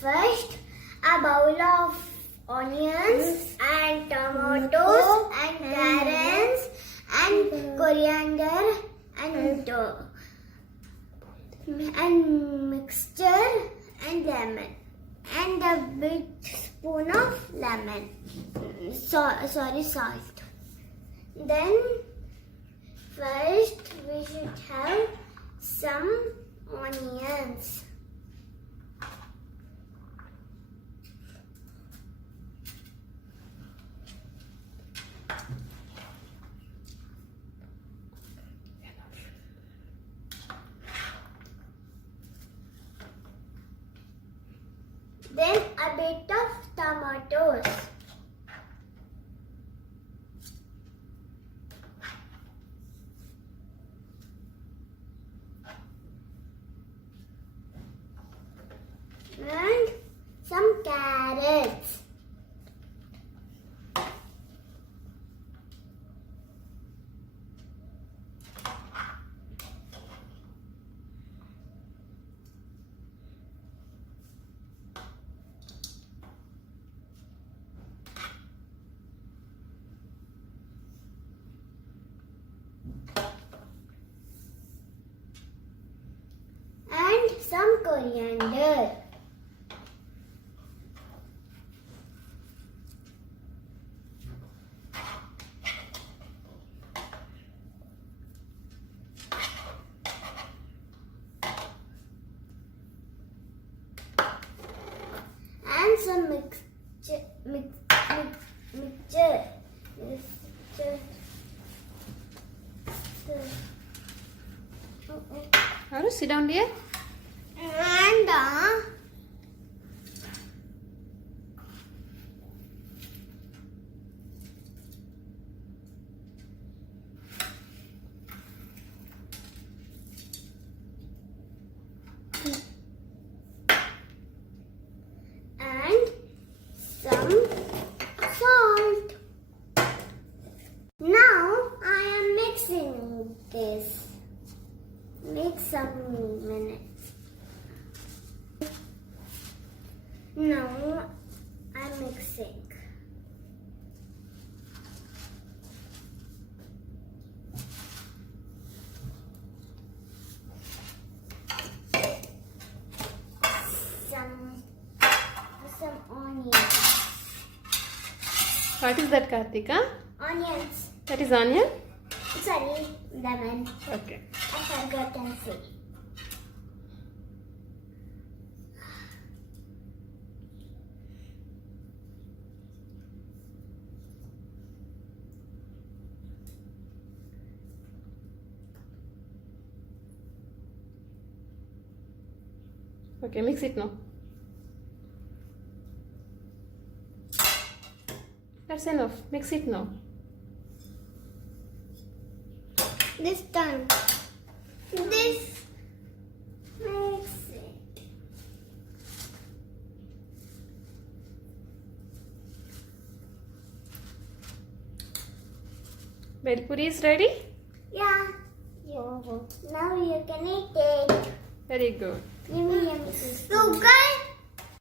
First, a bowl of onions and tomatoes and carrots and coriander and mixture and lemon and a big spoon of lemon. Salt. Then first we should have some onions. Then a bit of tomatoes. And some carrots. And some coriander. And some mixture. How to sit down, dear? And some salt. Now I am mixing this. Make some minutes. Now I'm mixing. Some onions. What is that, Karthika? Onions. That is onion? Sorry, lemon. Okay. I forgot to say. Okay, mix it now. That's enough. Mix it now. This time. This makes it. Bhelpuri is ready? Yeah. Now you can eat it. Very good. Yummy. So guys,